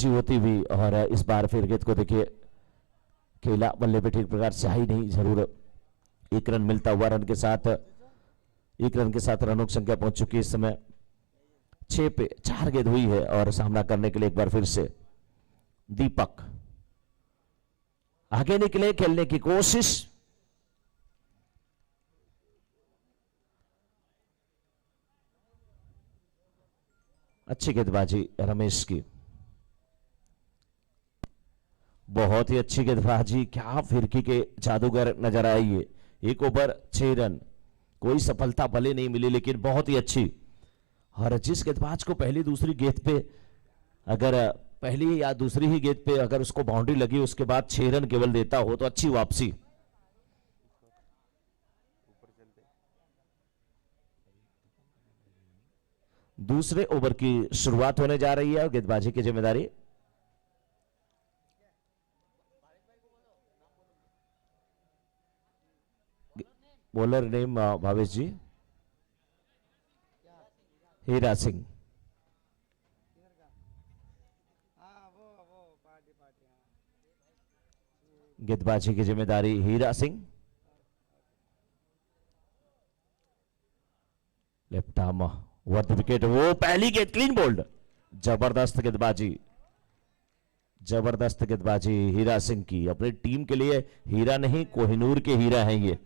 गेंदबाजी होती हुई और इस बार फिर गेंद को देखिए खेला बल्ले पे ठीक प्रकार से आई नहीं, जरूर एक रन मिलता हुआ, रन के साथ एक रन के साथ रनों की संख्या पहुंच चुकी है इस समय 6 पे 4 गेंद हुई है। और सामना करने के लिए एक बार फिर से दीपक आगे निकले, खेलने की कोशिश, अच्छी गेंदबाजी रमेश की, बहुत ही अच्छी गेंदबाजी, क्या फिरकी के जादूगर नजर आई है। 1 ओवर 6 रन, कोई सफलता भले नहीं मिली लेकिन बहुत ही अच्छी। और जिस गेंदबाज को पहली दूसरी गेंद पे अगर पहली या दूसरी ही गेंद पे अगर उसको बाउंड्री लगी उसके बाद 6 रन केवल देता हो तो अच्छी वापसी। दूसरे ओवर की शुरुआत होने जा रही है और गेंदबाजी की जिम्मेदारी बॉलर नेम भावेश जी हीरा सिंह। गेंदबाजी की जिम्मेदारी Hira Singh, left arm over the wicket, वो पहली गेंद क्लीन बोल्ड, जबरदस्त गेंदबाजी, जबरदस्त गेंदबाजी हीरा सिंह की। अपनी टीम के लिए हीरा नहीं कोहिनूर के हीरा हैं ये।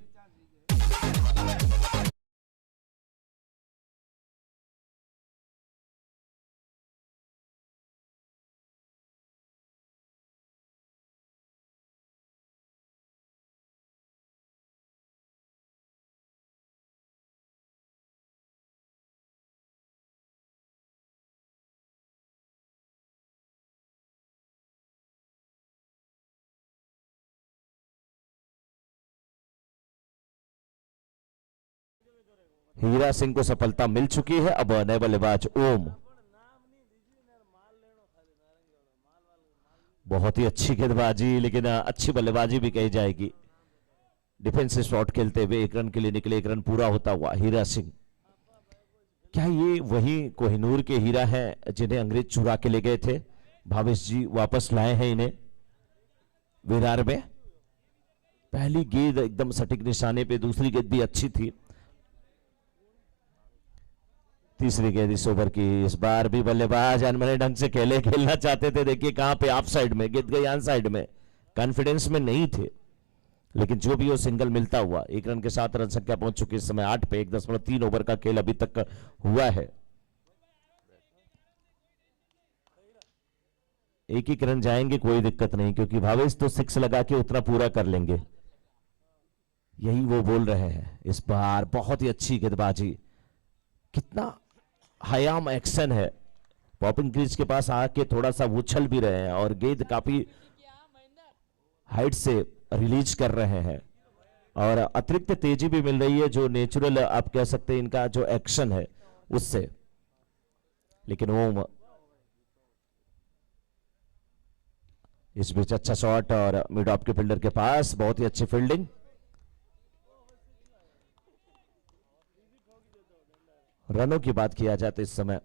हीरा सिंह को सफलता मिल चुकी है। अब नए बल्लेबाज ओम, बहुत ही अच्छी गेंदबाजी लेकिन अच्छी बल्लेबाजी भी कही जाएगी। डिफेंसिव शॉट खेलते हुए 1 रन के लिए निकले, 1 रन पूरा होता हुआ हीरा सिंह। क्या ये वही कोहिनूर के हीरा हैं जिन्हें अंग्रेज चुरा के ले गए थे? भावेश जी वापस लाए हैं इन्हें विरार में। पहली गेंद एकदम सटीक निशाने पे, दूसरी गेंद भी अच्छी थी, तीसरी गेंद इस ओवर की। इस बार भी बल्लेबाज अनमने ढंग से खेलना चाहते थे, देखिए कहां पे ऑफ साइड में गेंद गई, ऑन साइड में, कॉन्फिडेंस में नहीं थे लेकिन जो भी वो सिंगल मिलता हुआ। 1 रन के साथ रन संख्या पहुंच चुकी है इस समय 8 पे। 1.3 ओवर का खेल अभी तक हुआ है। एक रन जाएंगे कोई दिक्कत नहीं, क्योंकि भावेश तो 6 लगा के उतना पूरा कर लेंगे, यही वो बोल रहे हैं। इस बार बहुत ही अच्छी गेंदबाजी, कितना हयाम एक्शन है। पॉपिंग क्रीज के पास आके थोड़ा सा उछल भी रहे हैं और गेंद काफी हाइट से रिलीज कर रहे हैं और अतिरिक्त तेजी भी मिल रही है, जो नेचुरल आप कह सकते हैं इनका जो एक्शन है उससे। लेकिन ओम इस बीच अच्छा शॉट और मिड ऑफ के फील्डर के पास बहुत ही अच्छी फील्डिंग। रनों की बात किया जाए तो इस समय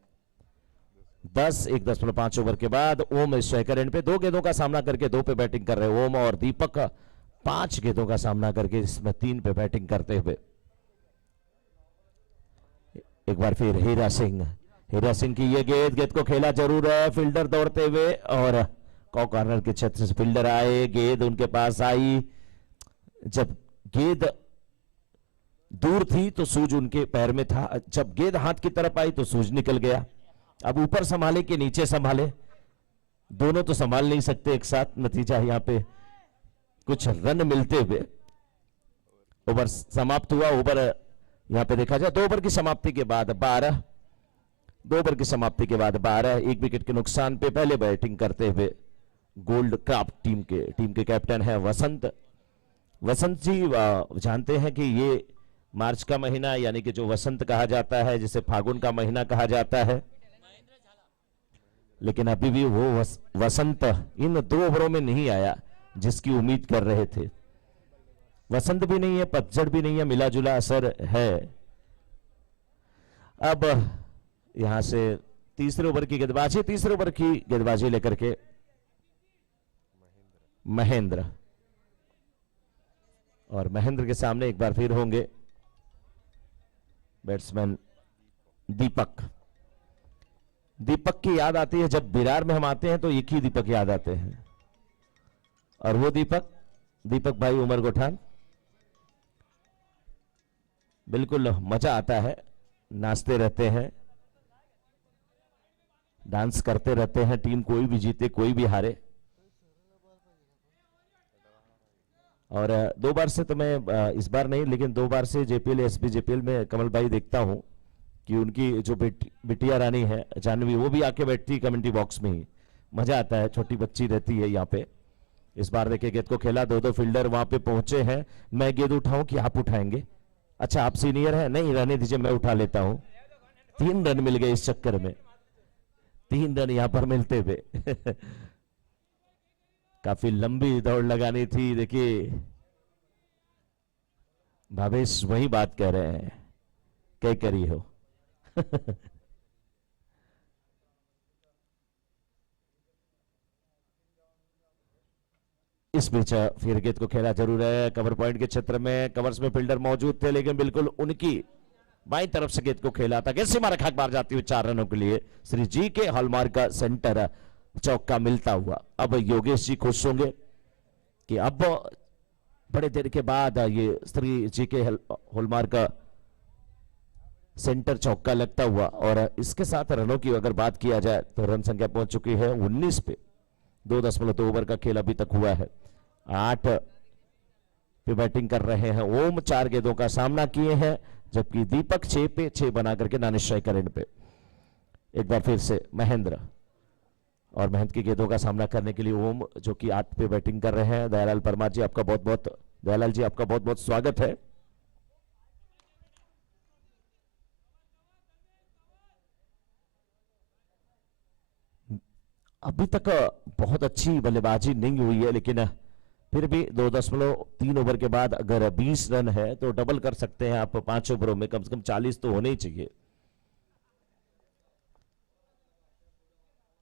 बस 1.5 ओवर के बाद ओम स्ट्राइकर एंड पे 2 गेंदों का सामना करके 2 पे बैटिंग कर रहे हैं। ओम और दीपक 5 गेंदों का सामना करके इसमें 3 पे बैटिंग करते हुए। एक बार फिर हीरा सिंह की ये गेंद को खेला जरूर है, फील्डर दौड़ते हुए और कॉर्नर के क्षेत्र से फील्डर आए, गेंद उनके पास आई। जब गेंद दूर थी तो सूज उनके पैर में था, जब गेंद हाथ की तरफ आई तो सूज निकल गया। अब ऊपर संभाले कि नीचे संभाले, दोनों तो संभाल नहीं सकते एक साथ। नतीजा यहां पे कुछ रन मिलते हुए ओवर समाप्त हुआ। ओवर यहां पे देखा जाए 2 ओवर की समाप्ति के बाद 12, 2 ओवर की समाप्ति के बाद 12, 1 विकेट के नुकसान पे पहले बैटिंग करते हुए गोल्ड क्राफ्ट टीम के कैप्टन है वसंत। वसंत जी जानते हैं कि ये मार्च का महीना यानी कि जो वसंत कहा जाता है, जिसे फागुन का महीना कहा जाता है, लेकिन अभी भी वो वसंत इन 2 ओवरों में नहीं आया जिसकी उम्मीद कर रहे थे। वसंत भी नहीं है, पतझड़ भी नहीं है, मिला जुला असर है। अब यहां से तीसरे ओवर की गेंदबाजी, तीसरे ओवर की गेंदबाजी लेकर के महेंद्र, और महेंद्र के सामने एक बार फिर होंगे बैट्समैन दीपक। दीपक की याद आती है जब विरार में हम आते हैं तो एक ही दीपक याद आते हैं, और वो दीपक भाई उमर गोठान। बिल्कुल मजा आता है, नाचते रहते हैं, डांस करते रहते हैं, टीम कोई भी जीते कोई भी हारे। और 2 बार से तो मैं इस बार नहीं लेकिन 2 बार से जेपीएल एसपी जेपीएल में कमल भाई देखता हूं कि उनकी जो बिटिया रानी है जानवी, वो भी आके बैठती है कमेंट्री बॉक्स में ही। मजा आता है, छोटी बच्ची रहती है यहाँ पे। इस बार देखिए गेंद को खेला, 2-2 फील्डर वहां पे पहुंचे हैं। मैं गेंद उठाऊं कि आप उठाएंगे? अच्छा आप सीनियर हैं, नहीं रहने दीजिए मैं उठा लेता हूं। 3 रन मिल गए इस चक्कर में, 3 रन यहां पर मिलते हुए। काफी लंबी दौड़ लगानी थी। देखिए भावेश वही बात कह रहे हैं, क्या करी हो। इस बीच फिर गेंद को खेला जरूर है कवर पॉइंट के क्षेत्र में। कवर्स में फील्डर मौजूद थे लेकिन बिल्कुल उनकी बाई तरफ से गेंद को खेला था। गेंद सीमा रेखा बार जाती हुई 4 रनों के लिए श्री जी के हॉलमार्क का सेंटर चौका मिलता हुआ। अब योगेश जी खुश होंगे कि अब बड़े देर के बाद ये श्री जी के हॉलमार्क का सेंटर चौका लगता हुआ। और इसके साथ रनों की अगर बात किया जाए तो रन संख्या पहुंच चुकी है 19 पे। 2.2 ओवर का खेल अभी तक हुआ है। 8 पे बैटिंग कर रहे हैं ओम, 4 गेंदों का सामना किए हैं, जबकि दीपक 6 पे 6 बना करके नानिश करेंट पे। एक बार फिर से महेंद्र, और महेंद्र की गेंदों का सामना करने के लिए ओम जो कि 8 पे बैटिंग कर रहे हैं। दयालाल परमार जी आपका बहुत बहुत, दयालाल जी आपका बहुत बहुत स्वागत है। अभी तक बहुत अच्छी बल्लेबाजी नहीं हुई है, लेकिन फिर भी 2.3 ओवर के बाद अगर 20 रन है तो डबल कर सकते हैं आप 5 ओवरों में, कम से कम 40 तो होने ही चाहिए।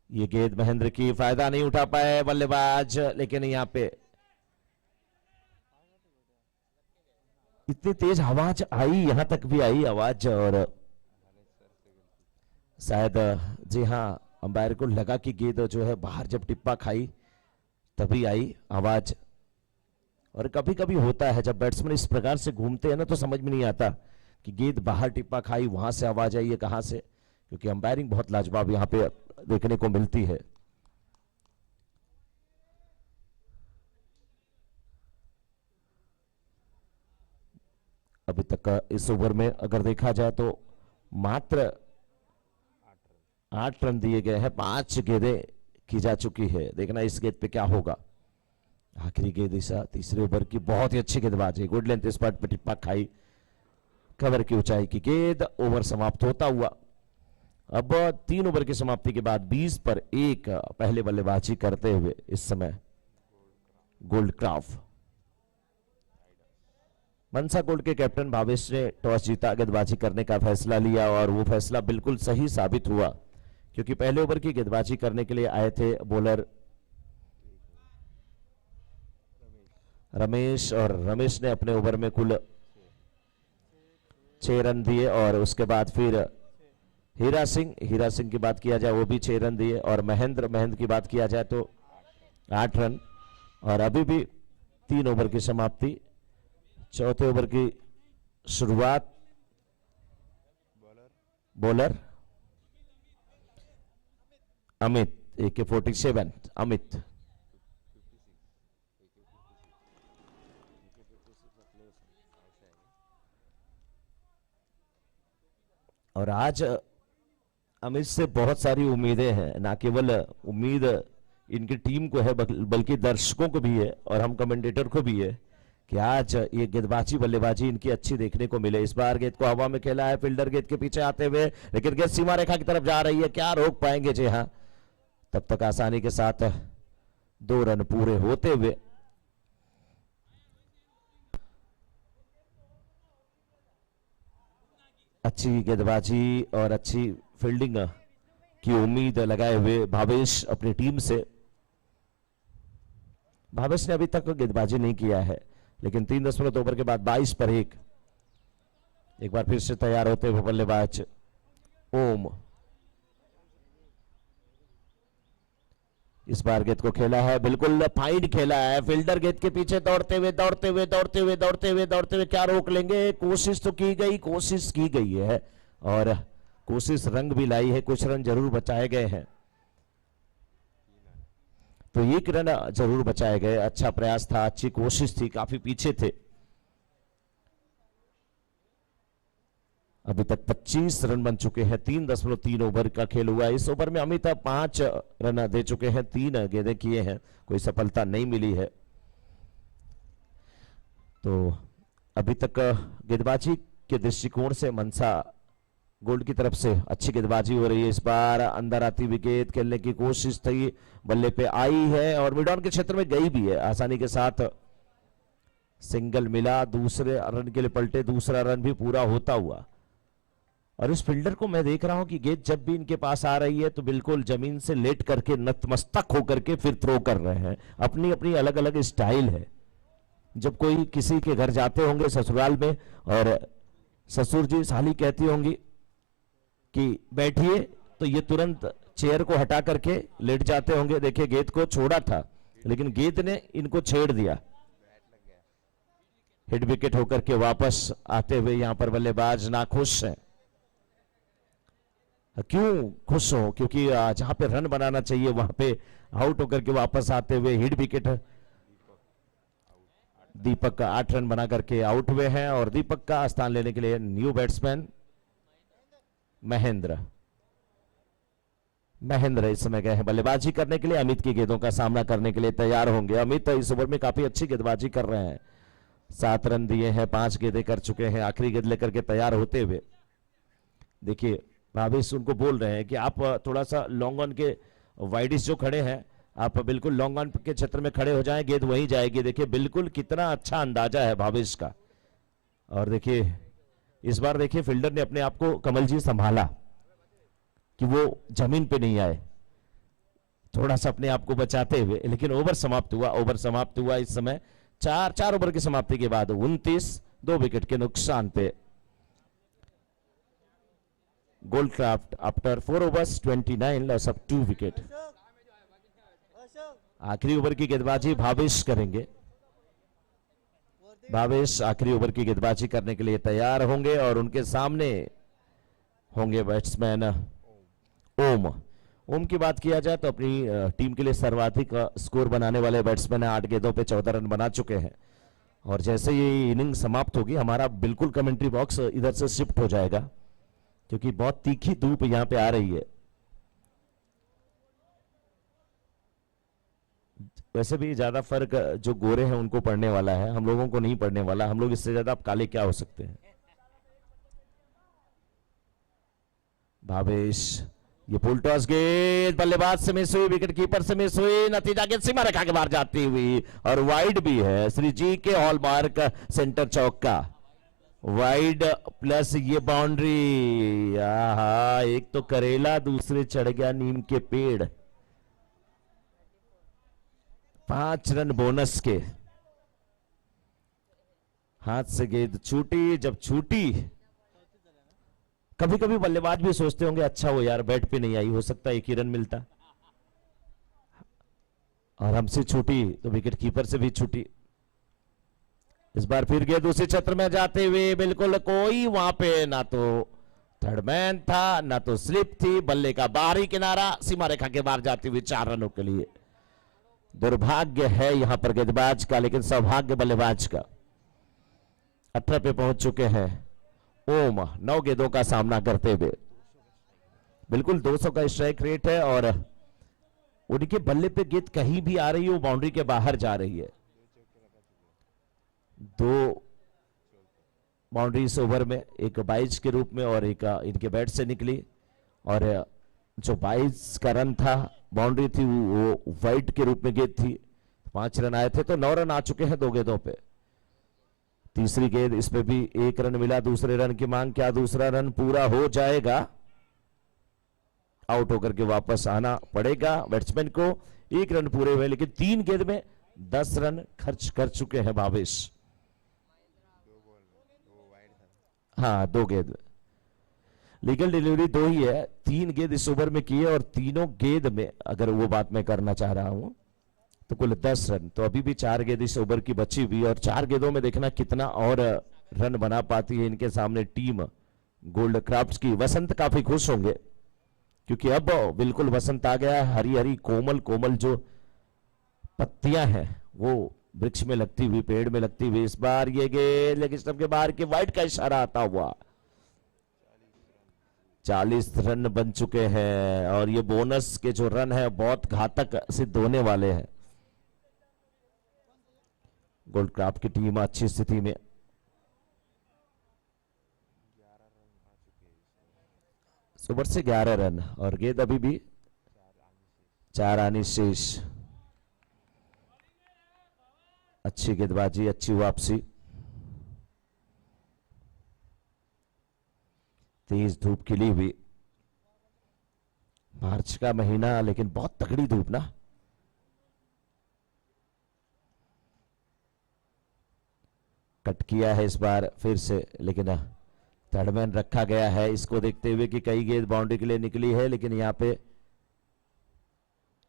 ये गेंद महेंद्र की, फायदा नहीं उठा पाए बल्लेबाज, लेकिन यहां पे इतनी तेज आवाज आई, यहां तक भी आई आवाज, और शायद जी हाँ अंपायर को लगा कि गेंद जो है बाहर जब टिप्पा खाई तभी आई आवाज। और कभी कभी होता है जब बैट्समैन इस प्रकार से घूमते हैं ना तो समझ में नहीं आता कि गेंद बाहर टिप्पा खाई, वहां से आवाज आई है कहां से, क्योंकि अंपायरिंग बहुत लाजवाब यहां पे देखने को मिलती है। अभी तक इस ओवर में अगर देखा जाए तो मात्र 8 रन दिए गए हैं, 5 गेंदें की जा चुकी है। देखना इस गेंद पे क्या होगा। आखिरी गेंद दिशा तीसरे ओवर की, बहुत ही अच्छी गेंदबाजी, गुड लेंथ स्पॉट पे टिप्पा खाई, कवर की ऊंचाई की गेंद। ओवर समाप्त होता हुआ अब 3 ओवर की समाप्ति के बाद 20 पर 1 पहले बल्लेबाजी करते हुए इस समय गोल्डक्राफ्ट। मनसा गोल्ड के कैप्टन भावेश ने टॉस जीता, गेंदबाजी करने का फैसला लिया, और वो फैसला बिल्कुल सही साबित हुआ, क्योंकि पहले ओवर की गेंदबाजी करने के लिए आए थे बॉलर रमेश, और रमेश ने अपने ओवर में कुल 6 रन दिए। और उसके बाद फिर हीरा सिंह की बात किया जाए वो भी 6 रन दिए, और महेंद्र की बात किया जाए तो 8 रन। और अभी भी 3 ओवर की समाप्ति, चौथे ओवर की शुरुआत। बॉलर अमित, AK-47 अमित, और आज अमित से बहुत सारी उम्मीदें हैं, ना केवल उम्मीद इनकी टीम को है बल्कि दर्शकों को भी है और हम कमेंटेटर को भी है कि आज ये गेंदबाजी बल्लेबाजी इनकी अच्छी देखने को मिले। इस बार गेंद को हवा में खेला है फील्डर गेंद के पीछे आते हुए, लेकिन गेंद सीमा रेखा की तरफ जा रही है, क्या रोक पाएंगे? जी हाँ, तब तक आसानी के साथ 2 रन पूरे होते हुए अच्छी गेंदबाजी और अच्छी फील्डिंग की उम्मीद लगाए हुए भावेश अपनी टीम से। भावेश ने अभी तक गेंदबाजी नहीं किया है, लेकिन 3 ओवर के बाद 22 पर 1। एक बार फिर से तैयार होते हुए बल्लेबाज ओम। इस बार गेंद को खेला है, बिल्कुल फाइन खेला है। फील्डर गेंद के पीछे दौड़ते हुए क्या रोक लेंगे? कोशिश तो की गई, कोशिश की गई है और कोशिश रंग भी लाई है, कुछ रन जरूर बचाए गए हैं। तो 1 रन जरूर बचाए गए। अच्छा प्रयास था, अच्छी कोशिश थी, काफी पीछे थे। अभी तक 25 रन बन चुके हैं। 3.3 ओवर का खेल हुआ है। इस ओवर में अमित 5 रन दे चुके हैं, 3 गेंदें किए हैं, कोई सफलता नहीं मिली है। तो अभी तक गेंदबाजी के दृष्टिकोण से मनसा गोल्ड की तरफ से अच्छी गेंदबाजी हो रही है। इस बार अंदर आती हुई गेंद खेलने की कोशिश थी, बल्ले पे आई है और मिड ऑन के क्षेत्र में गई भी है। आसानी के साथ सिंगल मिला, दूसरे रन के लिए पलटे, दूसरा रन भी पूरा होता हुआ। और इस फील्डर को मैं देख रहा हूं कि गेंद जब भी इनके पास आ रही है तो बिल्कुल जमीन से लेट करके नतमस्तक होकर के फिर थ्रो कर रहे हैं। अपनी अपनी अलग अलग स्टाइल है। जब कोई किसी के घर जाते होंगे ससुराल में और ससुर जी साली कहती होंगी कि बैठिए, तो ये तुरंत चेयर को हटा करके लेट जाते होंगे। देखिए गेंद को छोड़ा था, लेकिन गेंद ने इनको छेड़ दिया। हिट विकेट होकर के वापस आते हुए यहां पर बल्लेबाज नाखुश हैं। क्यों खुश हो? क्योंकि जहां पे रन बनाना चाहिए वहां पे आउट होकर के वापस आते हुए हिट विकेट। दीपक का 8 रन बना करके आउट हुए हैं और दीपक का स्थान लेने के लिए न्यू बैट्समैन महेंद्र इस समय गए हैं बल्लेबाजी करने के लिए। अमित की गेंदों का सामना करने के लिए तैयार होंगे। अमित इस ओवर में काफी अच्छी गेंदबाजी कर रहे हैं। 7 रन दिए हैं, 5 गेंदें कर चुके हैं। आखिरी गेंद लेकर के तैयार होते हुए देखिए भावेश उनको बोल रहे हैं कि आप थोड़ा सा लॉन्ग ऑन के वाइडिस जो खड़े हैं, आप बिल्कुल लॉन्ग ऑन के क्षेत्र में खड़े हो जाएं, गेंद वहीं जाएगी। देखिए बिल्कुल कितना अच्छा अंदाजा है भावेश का। और देखिए इस बार देखिए फील्डर ने अपने आप को कमल जी संभाला कि वो जमीन पे नहीं आए, थोड़ा सा अपने आप को बचाते हुए। लेकिन ओवर समाप्त हुआ इस समय 4 ओवर की समाप्ति के बाद 29, 2 विकेट के नुकसान पे। Goldcraft after 4 overs 29 loss of 2 wicket. आखिरी ओवर की गेंदबाजी भावेश करेंगे। भावेश आखिरी ओवर की गेंदबाजी करने के लिए तैयार होंगे और उनके सामने होंगे बैट्समैन ओम की बात किया जाए तो अपनी टीम के लिए सर्वाधिक स्कोर बनाने वाले बैट्समैन 8 गेंदों पे 14 रन बना चुके हैं। और जैसे ये इनिंग समाप्त होगी हमारा बिल्कुल कमेंट्री बॉक्स इधर से शिफ्ट हो जाएगा, क्योंकि बहुत तीखी धूप यहां पे आ रही है। वैसे भी ज्यादा फर्क जो गोरे हैं उनको पड़ने वाला है, हम लोगों को नहीं पड़ने वाला। हम लोग इससे ज्यादा आप काले क्या हो सकते हैं। भावेश, ये पुल टॉस गेंद बल्लेबाज से मिस हुई, विकेट कीपर से मिस हुई, नतीजा गेंद सीमा रेखा के बाहर जाती हुई और वाइड भी है। श्री जी के हॉलमार्क सेंटर चौक का वाइड प्लस ये बाउंड्री। आहा, एक तो करेला, दूसरे चढ़ गया नीम के पेड़। 5 रन बोनस के। हाथ से गेंद छूटी, जब छूटी कभी कभी बल्लेबाज भी सोचते होंगे अच्छा हो यार बैट पे नहीं आई, हो सकता है 1 ही रन मिलता। और हमसे छूटी तो विकेट कीपर से भी छूटी। इस बार फिर गेंद दूसरे क्षेत्र में जाते हुए बिल्कुल कोई वहां पे ना तो थर्डमैन था ना तो स्लिप थी। बल्ले का बाहरी किनारा, सीमा रेखा के बाहर जाती हुई 4 रनों के लिए। दुर्भाग्य है यहां पर गेंदबाज का, लेकिन सौभाग्य बल्लेबाज का। 18 पे पहुंच चुके हैं ओम, 9 गेंदों का सामना करते हुए। बिल्कुल 200 का स्ट्राइक रेट है और उनके बल्ले पे गेंद कहीं भी आ रही है वो बाउंड्री के बाहर जा रही है। 2 बाउंड्री इस ओवर में, एक 22 के रूप में और एक इनके बैट से निकली। और जो 22 का रन था, बाउंड्री थी, वो वाइड के रूप में गेंद थी। 5 रन आए थे तो 9 रन आ चुके हैं 2 गेंदों पे। तीसरी गेंद, इस पे भी 1 रन मिला। दूसरे रन की मांग, क्या दूसरा रन पूरा हो जाएगा? आउट होकर के वापस आना पड़ेगा बैट्समैन को। 1 रन पूरे हुए, लेकिन 3 गेंद में 10 रन खर्च कर चुके हैं भावेश। हाँ, 2 गेंद, लीगल डिलीवरी 2 ही है, 3 गेंद इस ओवर में किए और तीनों गेंद में अगर वो बात मैं करना चाह रहा हूं तो कुल 10 रन। तो अभी भी 4 गेंद इस ओवर की बची हुई, और 4 गेंदों में देखना कितना और रन बना पाती है इनके सामने टीम गोल्ड क्राफ्ट्स की। वसंत काफी खुश होंगे क्योंकि अब बिल्कुल वसंत आ गया है। हरी हरी कोमल कोमल जो पत्तियां हैं वो वृक्ष में लगती हुई, पेड़ में लगती हुई। इस बार ये गेंद लेग स्टंप के बाहर के वाइड का इशारा आता हुआ। 40 रन बन चुके हैं और ये बोनस के जो रन है बहुत घातक सिद्ध होने वाले हैं। गोल्ड क्राफ्ट की टीम अच्छी स्थिति में। ओवर से 11 रन और गेंद अभी भी 4 आनी शेष। अच्छी गेंदबाजी, अच्छी वापसी। तेज धूप खिली हुई, मार्च का महीना, लेकिन बहुत तगड़ी धूप ना। कट किया है इस बार फिर से, लेकिन थर्ड मैन रखा गया है इसको देखते हुए कि कई गेंद बाउंड्री के लिए निकली है, लेकिन यहां पे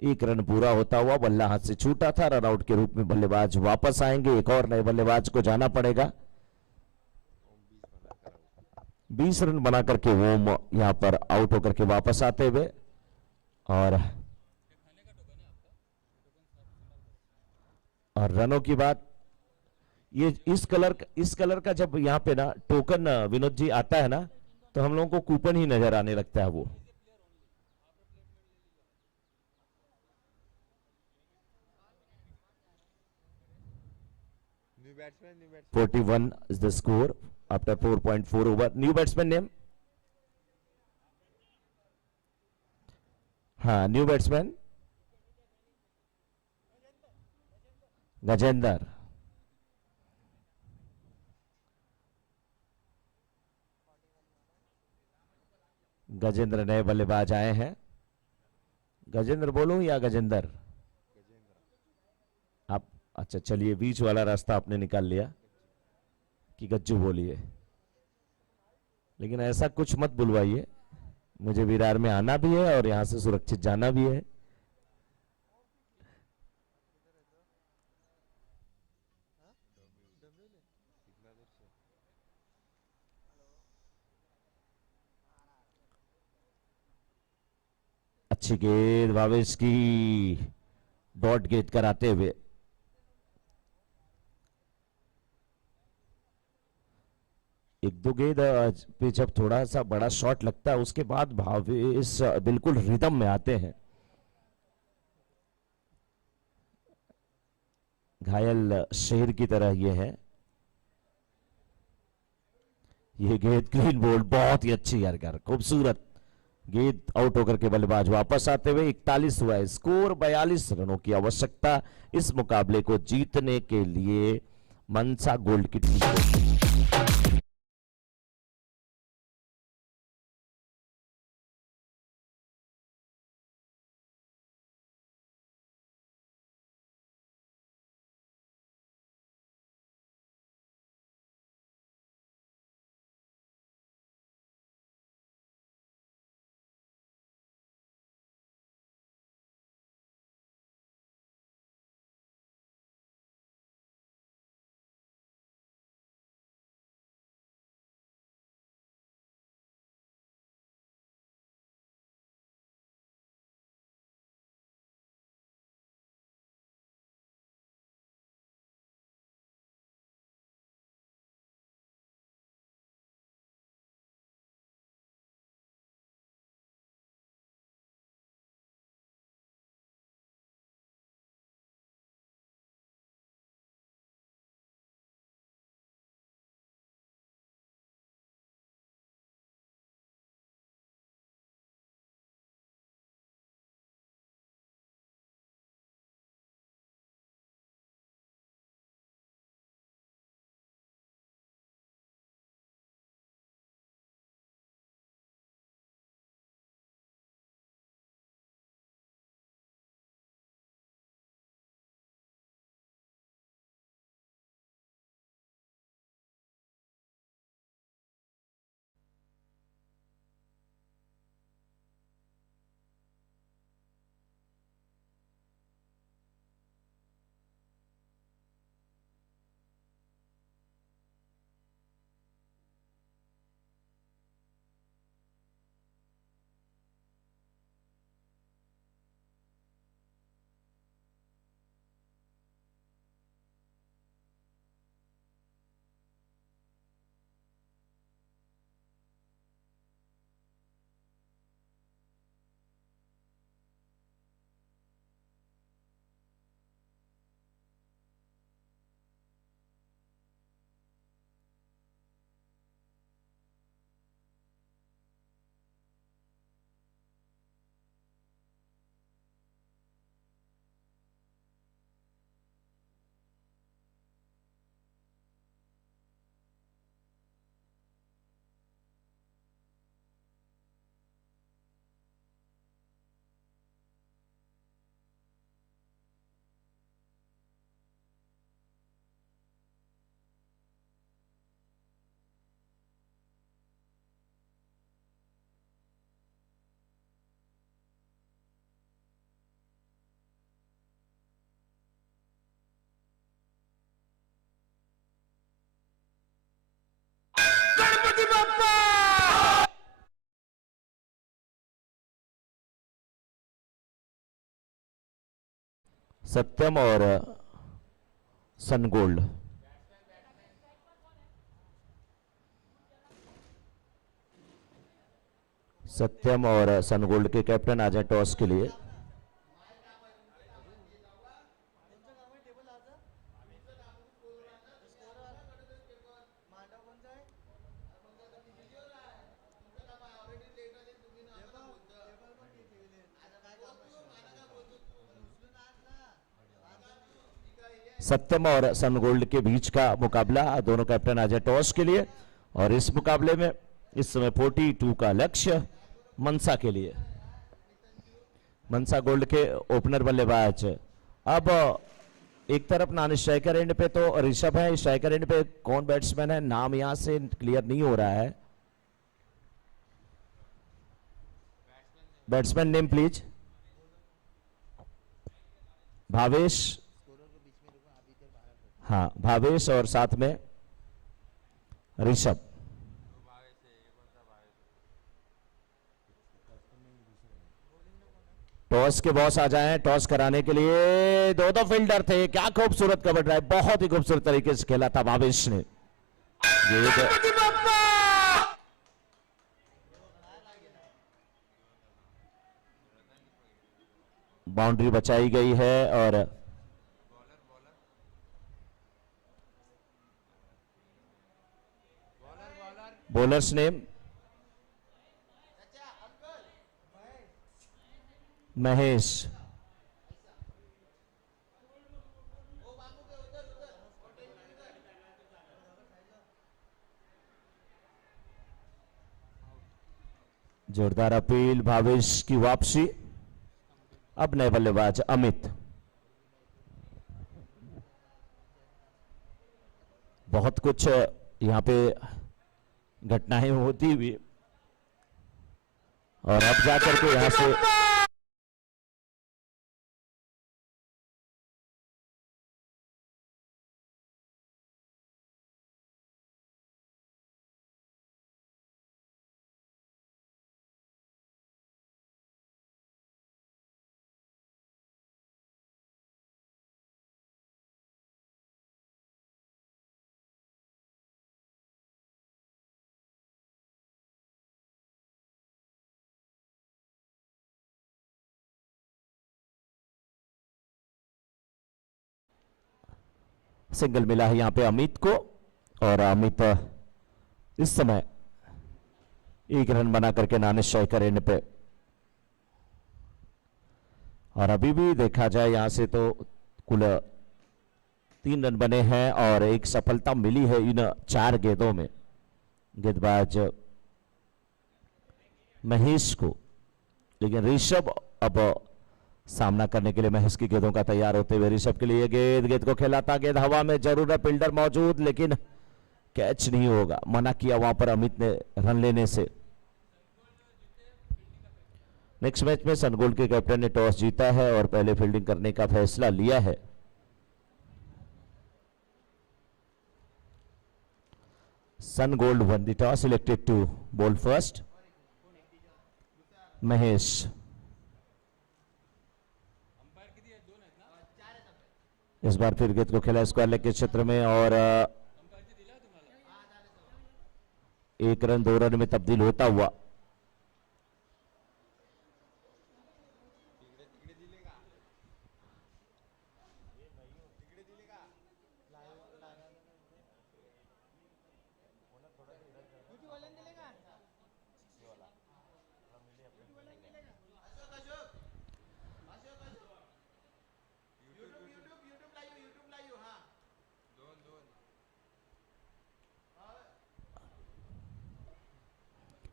1 रन पूरा होता हुआ बल्ला हाथ से छूटा था। रन आउट के रूप में बल्लेबाज वापस आएंगे, एक और नए बल्लेबाज को जाना पड़ेगा। 20 रन बना करके वोम यहां पर आउट होकर के वापस आते हुए। और रनों की बात, ये इस कलर का जब यहाँ पे ना टोकन विनोद जी आता है ना, तो हम लोगों को कूपन ही नजर आने लगता है वो। New batsman, new batsman. 41 is the score after 4.4 over. New batsman name? हाँ, न्यू बैट्समैन गजेंद्र। गजेंद्र नए बल्लेबाज आए हैं। गजेंद्र बोलूं या गजेंद्र? आप अच्छा चलिए, बीच वाला रास्ता आपने निकाल लिया कि गज्जू बोलिए, लेकिन ऐसा कुछ मत बुलवाइए। मुझे विरार में आना भी है और यहां से सुरक्षित जाना भी है। कितना दूर से? अच्छी गेंद भावेश की, डॉट गेंद कराते हुए। एक दो गेंद पे जब थोड़ा सा बड़ा शॉट लगता है उसके बाद भावेश बिल्कुल रिदम में आते हैं। घायल शेर की तरह ये है। ये गेंद क्लीन बोल्ड, बहुत ही अच्छी यार, खूबसूरत गेंद। आउट होकर के बल्लेबाज वापस आते हुए। 41 हुआ है स्कोर, 42 रनों की आवश्यकता इस मुकाबले को जीतने के लिए मनसा गोल्ड की टीम को। सत्यम और सन गोल्ड। सत्यम और सन गोल्ड के कैप्टन आ जाए टॉस के लिए। सत्यम और सन गोल्ड के बीच का मुकाबला, दोनों कैप्टन आ जाए टॉस के लिए। और इस मुकाबले में इस समय 42 का लक्ष्य मनसा के लिए। मनसा गोल्ड के ओपनर बल्लेबाज। अब एक तरफ नॉन स्ट्राइकर एंड पे तो ऋषभ है, स्ट्राइकर एंड पे कौन बैट्समैन है नाम यहां से क्लियर नहीं हो रहा है। Batsman name please. भावेश। हाँ भावेश और साथ में ऋषभ। टॉस के बॉस आ जाएं टॉस कराने के लिए। दो फील्डर थे, क्या खूबसूरत कवर ड्राइव, बहुत ही खूबसूरत तरीके से खेला था भावेश ने। बाउंड्री बचाई गई है और बॉलर्स नेम महेश। जोरदार अपील, भावेश की वापसी। अब नए बल्लेबाज अमित। बहुत कुछ यहां पे घटनाएं होती हुई और अब जाकर के यहां से सिंगल मिला है यहां पे अमित को। और अमित इस समय एक रन बना करके नॉन स्ट्राइकर एंड पे। और अभी भी देखा जाए यहां से तो कुल 3 रन बने हैं और एक सफलता मिली है इन 4 गेंदों में गेंदबाज महेश को। लेकिन ऋषभ अब सामना करने के लिए महेश की गेंदों का तैयार होते हुए ऋषभ के लिए गेंद को खेलाता, गेंद हवा में, जरूर है फील्डर मौजूद लेकिन कैच नहीं होगा, मना किया वहां पर अमित ने रन लेने से। नेक्स्ट मैच में सनगोल्ड के कैप्टन ने टॉस जीता है और पहले फील्डिंग करने का फैसला लिया है। Sun gold won the toss, selected to bowl first. Mahesh इस बार फिर गेंद को खेला स्क्वायर लेग के क्षेत्र में और 1 रन 2 रन में तब्दील होता हुआ।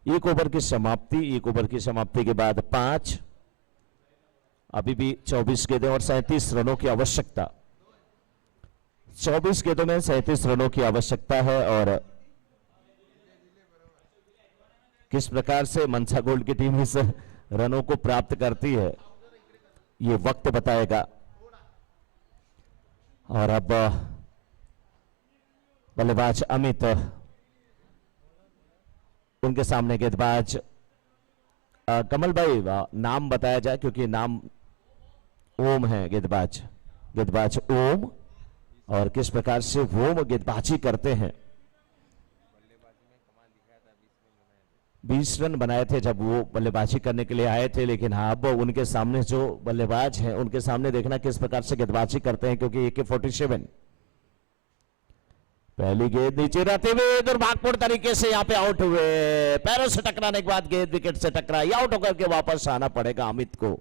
एक ओवर की समाप्ति के बाद 5, अभी भी 24 गेंदें और 37 रनों की आवश्यकता। 24 गेंदों में 37 रनों की आवश्यकता है और किस प्रकार से मनसा गोल्ड की टीम इस रनों को प्राप्त करती है ये वक्त बताएगा। और अब बल्लेबाज अमित, उनके सामने गेंदबाज कमल भाई नाम बताया जाए क्योंकि नाम ओम है गेंदबाज। गेंदबाज ओम, और किस प्रकार से वो गेंदबाजी करते हैं। 20 रन बनाए थे जब वो बल्लेबाजी करने के लिए आए थे, लेकिन हाँ अब उनके सामने जो बल्लेबाज हैं उनके सामने देखना किस प्रकार से गेंदबाजी करते हैं, क्योंकि AK-47 पहली गेंद नीचे रहते हुए दुर्भाग्यपूर्ण तरीके से यहां पे आउट हुए। पैरों से टकराने के बाद गेंद विकेट से टकराई, आउट होकर के वापस आना पड़ेगा अमित को।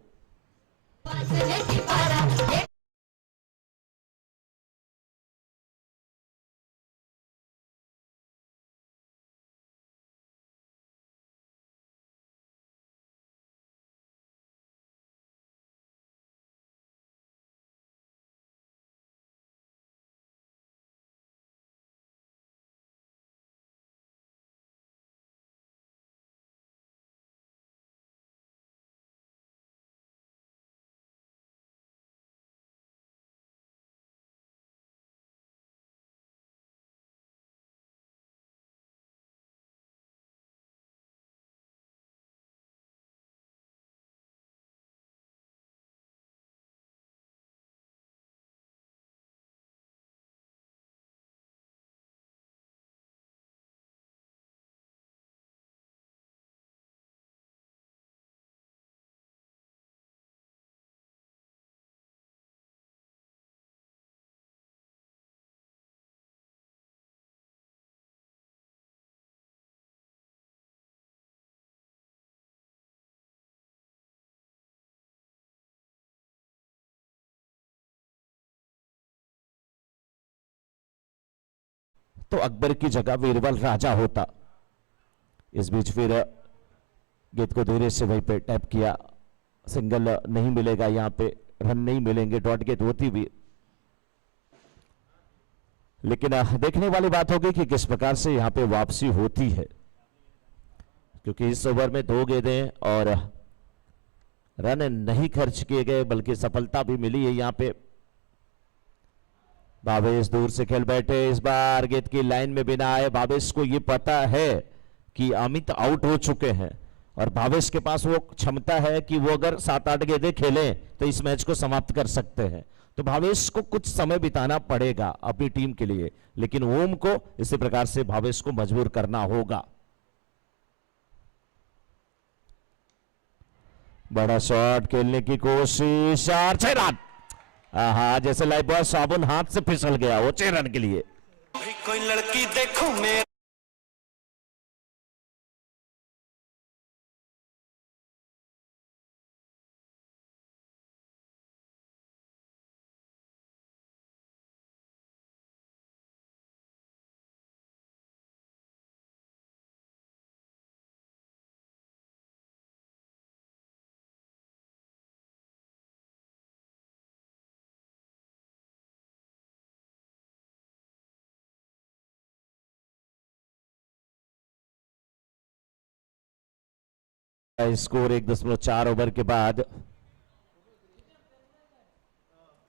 तो अकबर की जगह वीरबल राजा होता। इस बीच फिर गेंद को धीरे से वहीं पे टैप किया, सिंगल नहीं मिलेगा, यहां पे रन नहीं मिलेंगे, डॉट गेंद होती भी। लेकिन देखने वाली बात होगी कि किस प्रकार से यहां पे वापसी होती है, क्योंकि इस ओवर में 2 गेंदें और रन नहीं खर्च किए गए, बल्कि सफलता भी मिली है यहां पे। भावेश दूर से खेल बैठे, इस बार गेंद की लाइन में बिना आए। भावेश को यह पता है कि अमित आउट हो चुके हैं, और भावेश के पास वो क्षमता है कि वो अगर 7-8 गेंदें खेलें तो इस मैच को समाप्त कर सकते हैं। तो भावेश को कुछ समय बिताना पड़ेगा अपनी टीम के लिए, लेकिन ओम को इसी प्रकार से भावेश को मजबूर करना होगा। बड़ा शॉट खेलने की कोशिश, 6 रन। हाँ, जैसे लाइफ बॉय साबुन हाथ से फिसल गया वो 6 रन के लिए। कोई लड़की देखो मेरे स्कोर 1.4 ओवर के बाद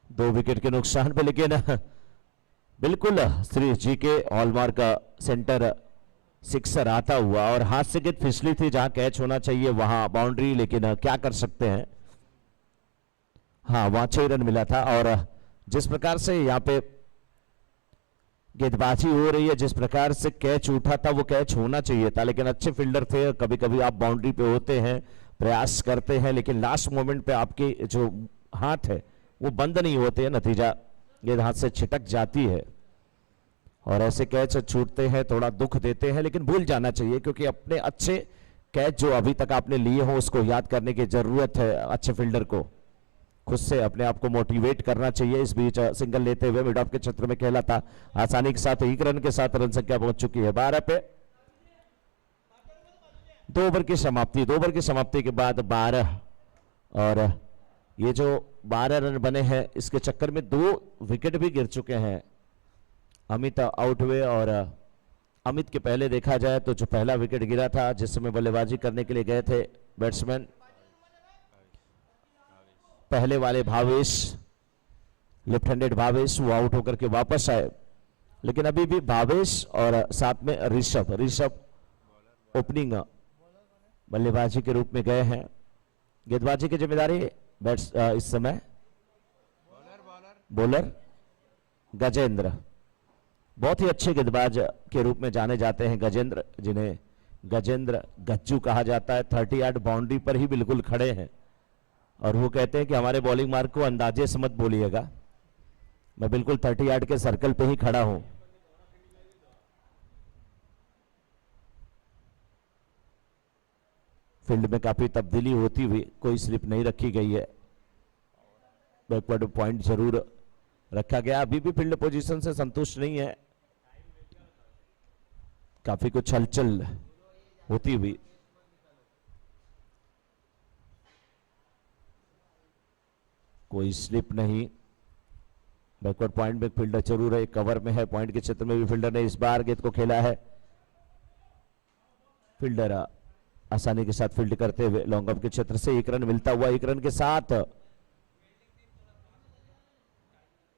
2 विकेट के नुकसान पे, लेकिन बिल्कुल श्री जी के हॉलमार्क का सेंटर सिक्सर आता हुआ, और हाथ से गेंद फिसली थी, जहां कैच होना चाहिए वहां बाउंड्री, लेकिन क्या कर सकते हैं। हाँ, वहां 6 रन मिला था, और जिस प्रकार से यहाँ पे गेंदबाजी हो रही है, जिस प्रकार से कैच उठा था वो कैच होना चाहिए था, लेकिन अच्छे फील्डर थे। कभी कभी आप बाउंड्री पे होते हैं, प्रयास करते हैं, लेकिन लास्ट मोमेंट पे आपके जो हाथ है वो बंद नहीं होते हैं, नतीजा गेंद हाथ से छिटक जाती है, और ऐसे कैच छूटते हैं, थोड़ा दुख देते हैं, लेकिन भूल जाना चाहिए, क्योंकि अपने अच्छे कैच जो अभी तक आपने लिए हो उसको याद करने की जरूरत है। अच्छे फील्डर को खुद से अपने आप को मोटिवेट करना चाहिए। इस बीच सिंगल लेते हुए मिड ऑफ के क्षेत्र में खेला था, आसानी के साथ 1 रन के साथ रन संख्या पहुंच चुकी है 12 पे। 2 ओवर की समाप्ति, 2 ओवर की समाप्ति के बाद 12, और ये जो 12 रन बने हैं इसके चक्कर में 2 विकेट भी गिर चुके हैं। अमित आउट हुए, और अमित के पहले देखा जाए तो जो पहला विकेट गिरा था जिस समय बल्लेबाजी करने के लिए गए थे बैट्समैन, पहले वाले भावेश, लेफ्ट हैंडेड भावेश, वो आउट होकर के वापस आए। लेकिन अभी भी भावेश और साथ में ऋषभ ओपनिंग बल्लेबाजी के रूप में गए हैं। गेंदबाजी की जिम्मेदारी इस समय बॉलर गजेंद्र, बहुत ही अच्छे गेंदबाज के रूप में जाने जाते हैं गजेंद्र, जिन्हें गजेंद्र गज्जू कहा जाता है। 30 यार्ड बाउंड्री पर ही बिल्कुल खड़े हैं और वो कहते हैं कि हमारे बॉलिंग मार्क को अंदाजे से मत बोलिएगा, मैं बिल्कुल 30 यार्ड के सर्कल पे ही खड़ा हूं। फील्ड में काफी तब्दीली होती हुई, कोई स्लिप नहीं रखी गई है, बैकवर्ड पॉइंट जरूर रखा गया। अभी भी फील्ड पोजीशन से संतुष्ट नहीं है, काफी कुछ हलचल होती हुई। कोई स्लिप नहीं, बैकवर्ड पॉइंट में फील्डर जरूर है, कवर में है, पॉइंट के क्षेत्र में भी फील्डर ने इस बार गेंद को खेला है। फील्डर आसानी के साथ फील्ड करते हुए लॉन्ग ऑफ के क्षेत्र से 1 रन मिलता हुआ, 1 रन के साथ।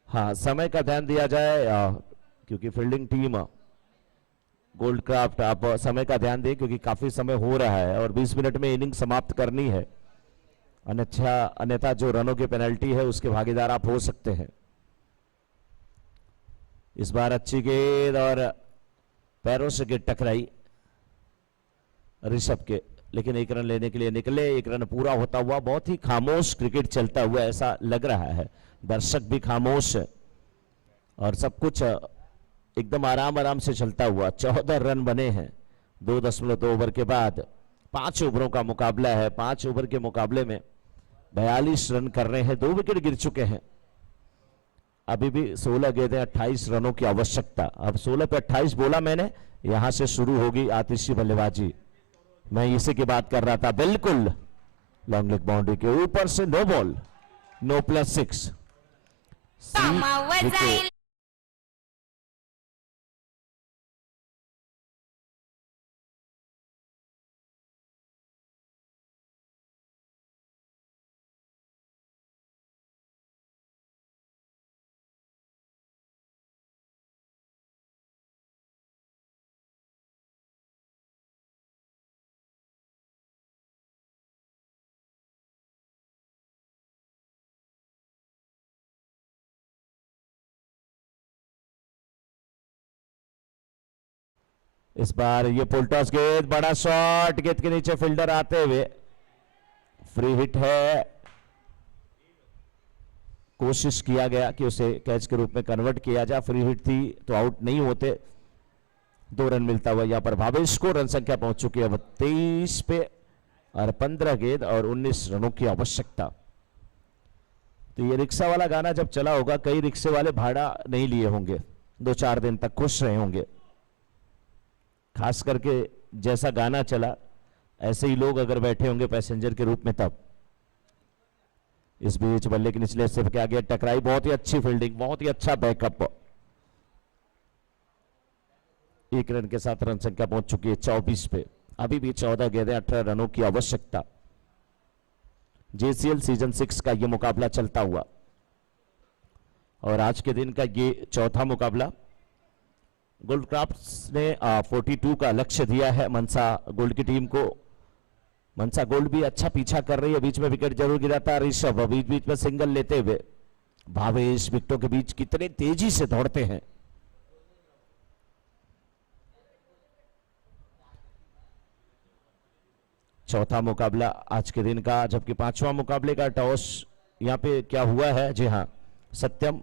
हाँ, समय का ध्यान दिया जाए क्योंकि फील्डिंग टीम गोल्ड क्राफ्ट आप समय का ध्यान दें क्योंकि काफी समय हो रहा है और 20 मिनट में इनिंग समाप्त करनी है, अन्यथा जो रनों की पेनल्टी है उसके भागीदार आप हो सकते हैं। इस बार अच्छी गेंद और पैरों से गेंद टकराई ऋषभ के, लेकिन 1 रन लेने के लिए निकले। 1 रन पूरा होता हुआ, बहुत ही खामोश क्रिकेट चलता हुआ ऐसा लग रहा है, दर्शक भी खामोश और सब कुछ एकदम आराम आराम से चलता हुआ। 14 रन बने हैं 2.2 ओवर के बाद। 5 ओवरों का मुकाबला है, 5 ओवर के मुकाबले में 42 रन कर रहे हैं, 2 विकेट गिर चुके हैं। अभी भी 16 गेंदें, 28 रनों की आवश्यकता। अब 16 पे 28 बोला मैंने, यहां से शुरू होगी आतिशी बल्लेबाजी, मैं इसी की बात कर रहा था। बिल्कुल लॉन्ग लेग बाउंड्री के ऊपर से नो बॉल, नो +6। इस बार ये पुलटॉस गेंद, बड़ा शॉट, गेंद के नीचे फील्डर आते हुए, फ्री हिट है। कोशिश किया गया कि उसे कैच के रूप में कन्वर्ट किया जाए, फ्री हिट थी तो आउट नहीं होते। 2 रन मिलता हुआ यहां पर भावेश को, रन संख्या पहुंच चुकी है 23 पे और 15 गेंद और 19 रनों की आवश्यकता। तो ये रिक्शा वाला गाना जब चला होगा, कई रिक्शे वाले भाड़ा नहीं लिए होंगे, 2-4 दिन तक खुश रहे होंगे, खास करके जैसा गाना चला ऐसे ही लोग अगर बैठे होंगे पैसेंजर के रूप में तब। इस बीच बल्ले के निचले हिस्से पे क्या गया, टकराई, बहुत ही अच्छी फील्डिंग, बहुत ही अच्छा बैकअप। 1 रन के साथ रन संख्या पहुंच चुकी है 24 पे। अभी भी 14 गेंदें, 18 रनों की आवश्यकता। जेसीएल सीजन 6 का यह मुकाबला चलता हुआ और आज के दिन का ये चौथा मुकाबला। गोल्ड क्राफ्ट्स ने 42 का लक्ष्य दिया है मनसा गोल्ड की टीम को। मनसा गोल्ड भी अच्छा पीछा कर रही है, बीच में विकेट जरूर गिराता ऋषभ, बीच बीच में सिंगल लेते हुए भावेश विकेटों के बीच कितने तेजी से दौड़ते हैं। चौथा मुकाबला आज के दिन का, जबकि 5वां मुकाबले का टॉस यहां पे क्या हुआ है, जी हां, सत्यम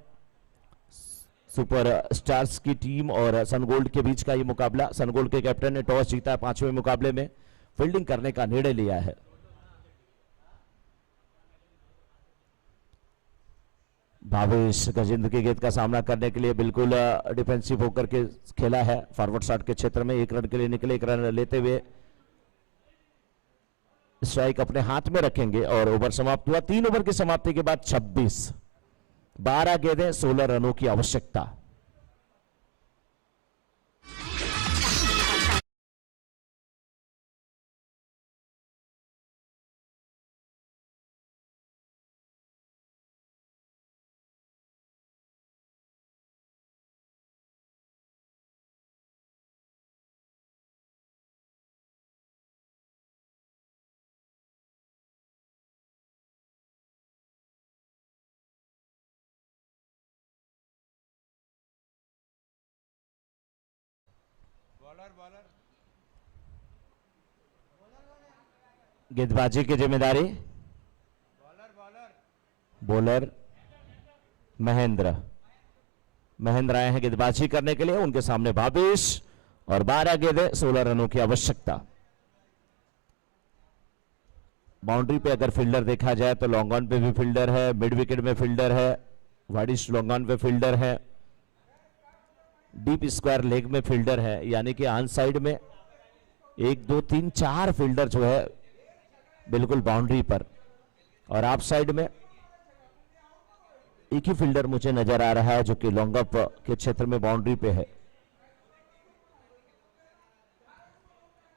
सुपर स्टार्स की टीम और सनगोल्ड के बीच का ये मुकाबला। सनगोल्ड के कैप्टन ने टॉस जीता है, 5वें मुकाबले में फील्डिंग करने का निर्णय लिया है। भावेश गजेंद्र की गेंद का सामना करने के लिए बिल्कुल डिफेंसिव होकर के खेला है, फॉरवर्ड शॉट के क्षेत्र में 1 रन के लिए निकले, 1 रन लेते हुए स्ट्राइक अपने हाथ में रखेंगे और ओवर समाप्त हुआ। 3 ओवर की समाप्ति के बाद 26, 12 गेंदें, 16 रनों की आवश्यकता। गेंदबाजी की जिम्मेदारी बॉलर महेंद्र आए हैं गेंदबाजी करने के लिए। उनके सामने भावेश और 12 गेंदें 16 रनों की आवश्यकता। बाउंड्री पे अगर फील्डर देखा जाए तो लॉन्ग ऑन पे भी फील्डर है, मिड विकेट में फील्डर है, वाइडिश लॉन्ग ऑन पे फील्डर है, डीप स्क्वायर लेग में फील्डर है, यानी कि ऑन साइड में 1 2 3 4 फील्डर जो है बिल्कुल बाउंड्री पर, और ऑफ साइड में एक ही फील्डर मुझे नजर आ रहा है जो कि लॉन्ग अप के क्षेत्र में बाउंड्री पे है।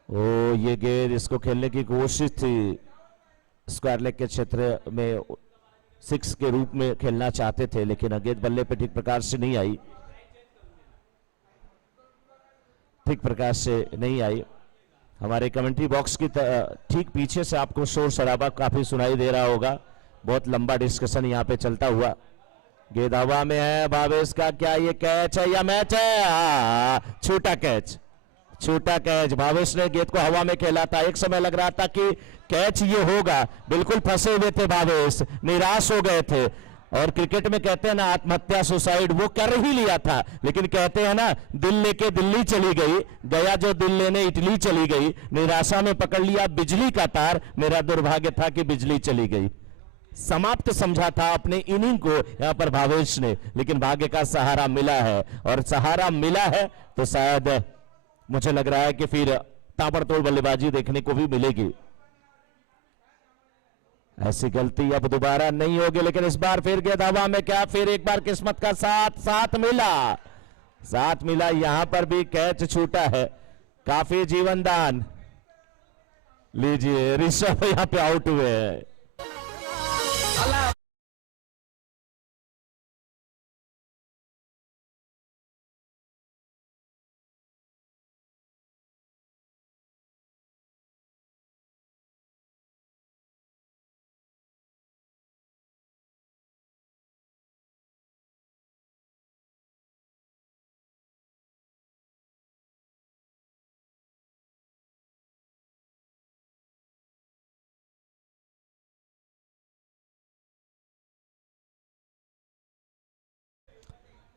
ओ ये गेंद, इसको खेलने की कोशिश थी, स्क्वायर लेग के क्षेत्र में 6 के रूप में खेलना चाहते थे, लेकिन गेंद बल्ले पे ठीक प्रकार से नहीं आई, ठीक प्रकार से नहीं आई। हमारे कमेंट्री बॉक्स की ठीक पीछे से आपको शोर शराबा काफी सुनाई दे रहा होगा, बहुत लंबा डिस्कशन यहाँ पे चलता हुआ। गेंद हवा में है, भावेश का क्या ये कैच है या मैच है? छोटा कैच, छोटा कैच। भावेश ने गेंद को हवा में खेला था, एक समय लग रहा था कि कैच ये होगा, बिल्कुल फंसे हुए थे भावेश, निराश हो गए थे। और क्रिकेट में कहते हैं ना आत्महत्या सुसाइड, वो कर ही लिया था, लेकिन कहते हैं ना दिल लेके दिल्ली चली गई, गया जो दिल लेने इटली चली गई, निराशा में पकड़ लिया बिजली का तार, मेरा दुर्भाग्य था कि बिजली चली गई। समाप्त समझा था अपने इनिंग को यहां पर भावेश ने, लेकिन भाग्य का सहारा मिला है, और सहारा मिला है तो शायद मुझे लग रहा है कि फिर ताबड़तोड़ बल्लेबाजी देखने को भी मिलेगी। ऐसी गलती अब दोबारा नहीं होगी, लेकिन इस बार फिर गेंद हवा में, क्या फिर एक बार किस्मत का साथ मिला, साथ मिला। यहां पर भी कैच छूटा है, काफी जीवनदान। लीजिए ऋषभ यहां पे आउट हुए हैं।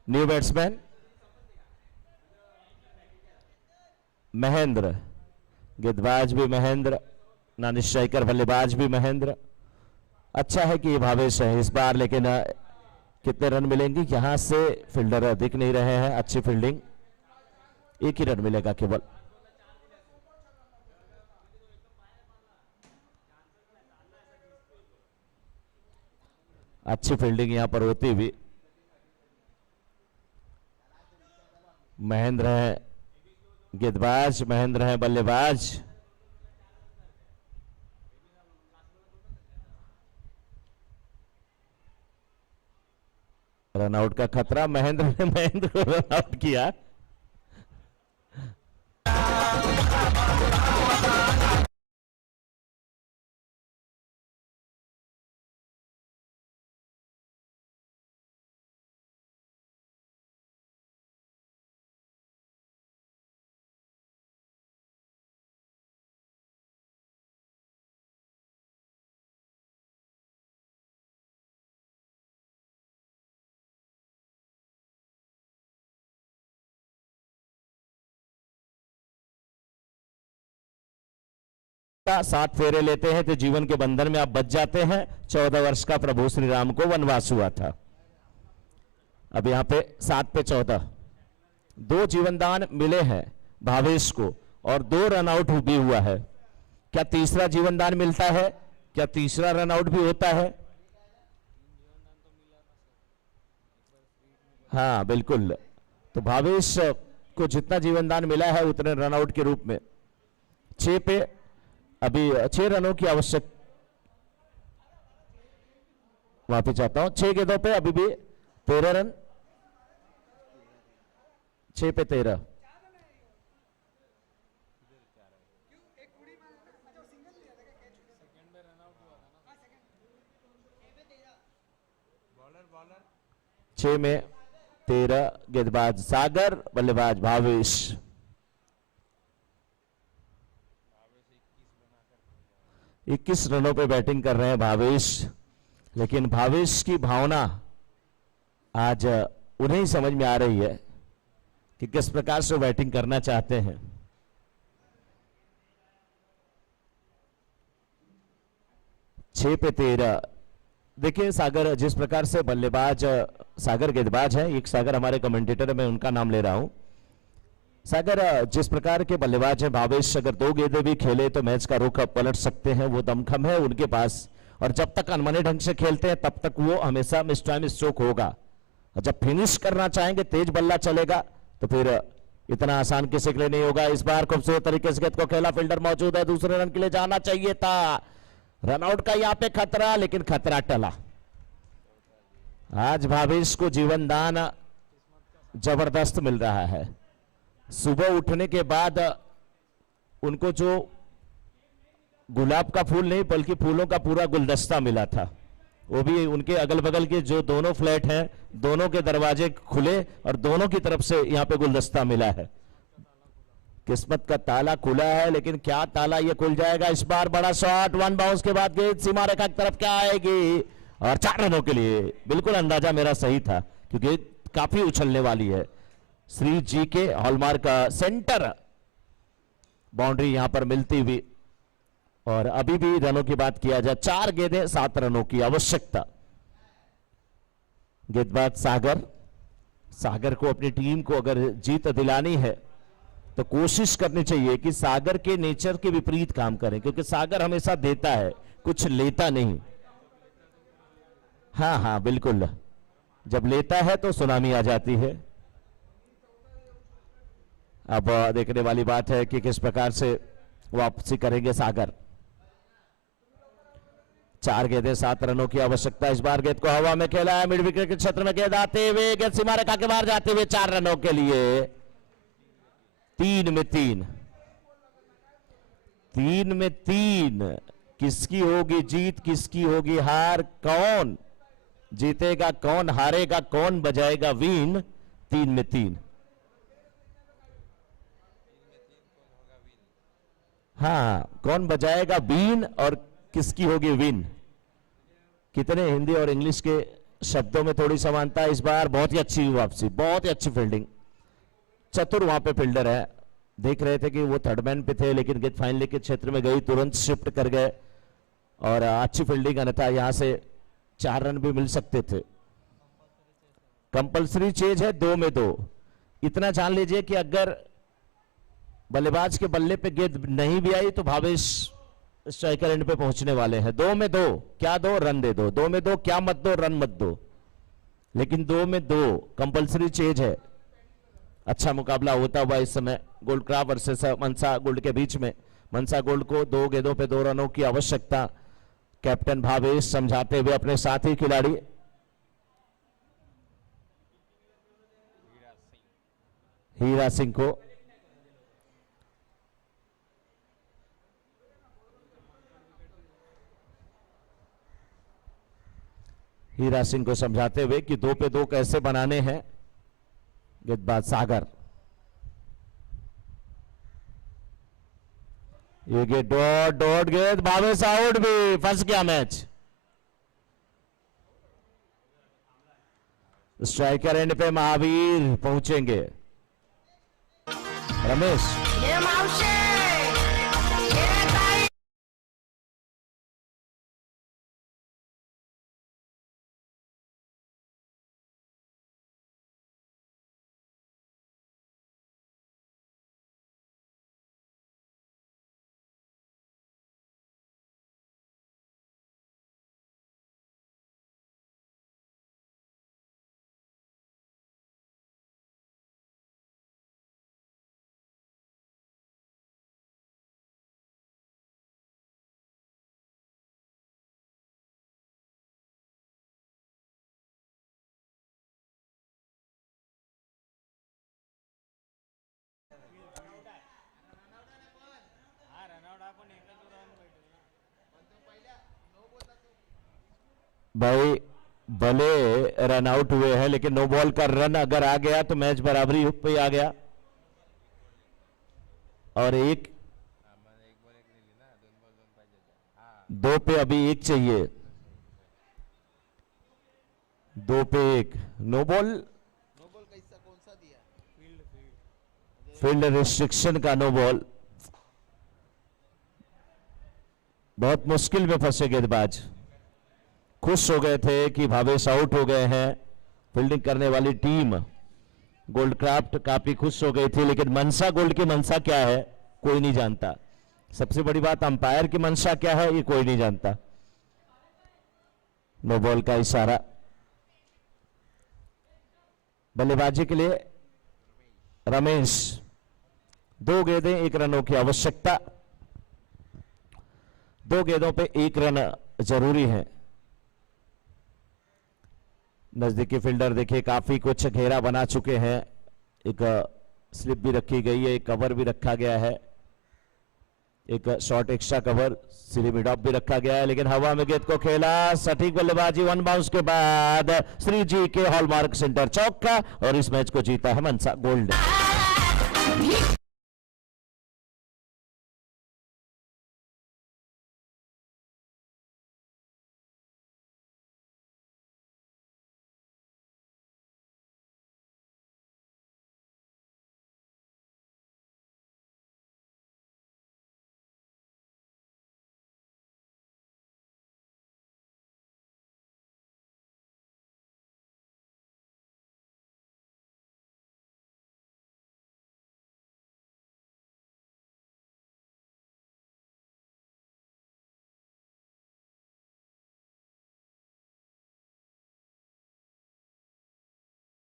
न्यू बैट्समैन महेंद्र, गेंदबाज भी महेंद्र, नॉन स्ट्राइकर बल्लेबाज भी महेंद्र। अच्छा है कि ये भावेश है इस बार, लेकिन कितने रन मिलेंगे यहां से फील्डर दिख नहीं रहे हैं। अच्छी फील्डिंग, एक ही रन मिलेगा केवल। अच्छी फील्डिंग यहां पर होती हुई। महेंद्र है गेंदबाज, महेंद्र है बल्लेबाज। रनआउट का खतरा, महेंद्र को रनआउट किया। का 7 फेरे लेते हैं तो जीवन के बंधन में आप बच जाते हैं। 14 वर्ष का प्रभु श्री राम को वनवास हुआ था। अब यहां पे 7 पे 14, 2 जीवनदान मिले हैं भावेश को और 2 रनआउट भी हुआ है। क्या तीसरा जीवनदान मिलता है? क्या तीसरा रनआउट भी होता है? हाँ बिल्कुल। तो भावेश को जितना जीवनदान मिला है उतने रनआउट के रूप में 6 पे अभी 6 रनों की आवश्यक, माफी चाहता हूं, 6 गेंदों पे अभी भी 13 रन, 6 पे 13। छह में 13, गेंदबाज सागर, बल्लेबाज भावेश। 21 रनों पे बैटिंग कर रहे हैं भावेश, लेकिन भावेश की भावना आज उन्हें ही समझ में आ रही है कि किस प्रकार से बैटिंग करना चाहते हैं। छह पे 13। देखिए सागर जिस प्रकार से बल्लेबाज, सागर गेंदबाज है, एक सागर हमारे कमेंटेटर, मैं उनका नाम ले रहा हूं। सागर जिस प्रकार के बल्लेबाज हैं, भावेश अगर 2 गेंदें भी खेले तो मैच का रुख पलट सकते हैं, वो दमखम है उनके पास। और जब तक अनमने ढंग से खेलते हैं तब तक वो हमेशा मिस टाइम स्ट्रोक होगा, और जब फिनिश करना चाहेंगे, तेज बल्ला चलेगा, तो फिर इतना आसान किसी के लिए नहीं होगा। इस बार खूबसूरत तरीके से गेंद को खेला, फील्डर मौजूद है, दूसरे रन के लिए जाना चाहिए था, रनआउट का यहां पे खतरा, लेकिन खतरा टला। आज भावेश को जीवन दान जबरदस्त मिल रहा है। सुबह उठने के बाद उनको जो गुलाब का फूल नहीं बल्कि फूलों का पूरा गुलदस्ता मिला था, वो भी उनके अगल बगल के जो दोनों फ्लैट हैं, दोनों के दरवाजे खुले और दोनों की तरफ से यहां पे गुलदस्ता मिला है। किस्मत का ताला खुला है, लेकिन क्या ताला ये खुल जाएगा इस बार। बड़ा शॉट, 1 बाउंस के बाद गेंद सीमा रेखा की तरफ क्या आएगी, और 4 रनों के लिए। बिल्कुल अंदाजा मेरा सही था क्योंकि काफी उछलने वाली है। श्री जी के हॉलमार्क का सेंटर बाउंड्री यहां पर मिलती हुई, और अभी भी रनों की बात किया जाए, 4 गेंदें 7 रनों की आवश्यकता। गेंदबाज सागर, सागर को अपनी टीम को अगर जीत दिलानी है तो कोशिश करनी चाहिए कि सागर के नेचर के विपरीत काम करें, क्योंकि सागर हमेशा देता है, कुछ लेता नहीं। हाँ हाँ बिल्कुल, जब लेता है तो सुनामी आ जाती है। अब देखने वाली बात है कि किस प्रकार से वापसी करेंगे सागर। 4 गेंदें 7 रनों की आवश्यकता। इस बार गेंद को हवा में खेला है, मिड विकेट के क्षेत्र में गेंद आते हुए, गेंद सीमा रेखा के बाहर जाते हुए 4 रनों के लिए। 3 में 3, 3 में 3। किसकी होगी जीत, किसकी होगी हार, कौन जीतेगा, कौन हारेगा, कौन बजाएगा वीन। 3 में 3। हाँ, कौन बजाएगा बीन और किसकी होगी विन। कितने हिंदी और इंग्लिश के शब्दों में थोड़ी समानता है। इस बार बहुत ही अच्छी वापसी, बहुत ही अच्छी फील्डिंग। चतुर वहां पे फील्डर है, देख रहे थे कि वो थर्ड मैन पे थे, लेकिन गेंद फाइनल के क्षेत्र में गई, तुरंत शिफ्ट कर गए और अच्छी फील्डिंग। अन्यथा यहां से 4 रन भी मिल सकते थे। कंपल्सरी चेज है, 2 में 2। इतना जान लीजिए कि अगर बल्लेबाज के बल्ले पे गेंद नहीं भी आई तो भावेश स्ट्राइकर एंड पे पहुंचने वाले हैं। 2 में 2, क्या दो, रन दे दो। 2 में 2, क्या मत दो, रन मत दो, लेकिन 2 में 2 कंपल्सरी चेज है। अच्छा मुकाबला होता हुआ इस समय गोल्ड क्राफ्ट वर्सेस मनसा गोल्ड के बीच में। मनसा गोल्ड को 2 गेंदों पे 2 रनों की आवश्यकता। कैप्टन भावेश समझाते हुए अपने साथी खिलाड़ी हीरा सिंह को। हीरा सिंह को समझाते हुए कि 2 पे 2 कैसे बनाने हैं। गेंदबाज सागर, ये गेंद डॉट गेंद, भावेश आउट भी, फंस गया मैच। स्ट्राइकर एंड पे महावीर पहुंचेंगे। रमेश भाई भले रन आउट हुए हैं, लेकिन नो बॉल का रन अगर आ गया तो मैच बराबरी पे आ गया। और एक 2 पे अभी 1 चाहिए, 2 पे 1, नो बॉल। नो बॉल कैसा कौन सा दिया? फील्ड रिस्ट्रिक्शन का नो बॉल। बहुत मुश्किल में फंसे गेंदबाज, खुश हो गए थे कि भावेश आउट हो गए हैं। फील्डिंग करने वाली टीम गोल्ड क्राफ्ट काफी खुश हो गई थी, लेकिन मनसा गोल्ड की मनसा क्या है कोई नहीं जानता। सबसे बड़ी बात अंपायर की मनसा क्या है ये कोई नहीं जानता। नो बॉल का इशारा। बल्लेबाजी के लिए रमेश, 2 गेंदें 1 रनों की आवश्यकता, 2 गेंदों पे 1 रन जरूरी है। नजदीकी फील्डर देखिए काफी कुछ घेरा बना चुके हैं, एक स्लिप भी रखी गई है, एक कवर भी रखा गया है, एक short extra cover Sidhi mid of भी रखा गया है, लेकिन हवा में गेंद को खेला, सटीक बल्लेबाजी, 1 बाउंस के बाद श्री जी के हॉलमार्क सेंटर चौका और इस मैच को जीता है मनसा गोल्ड।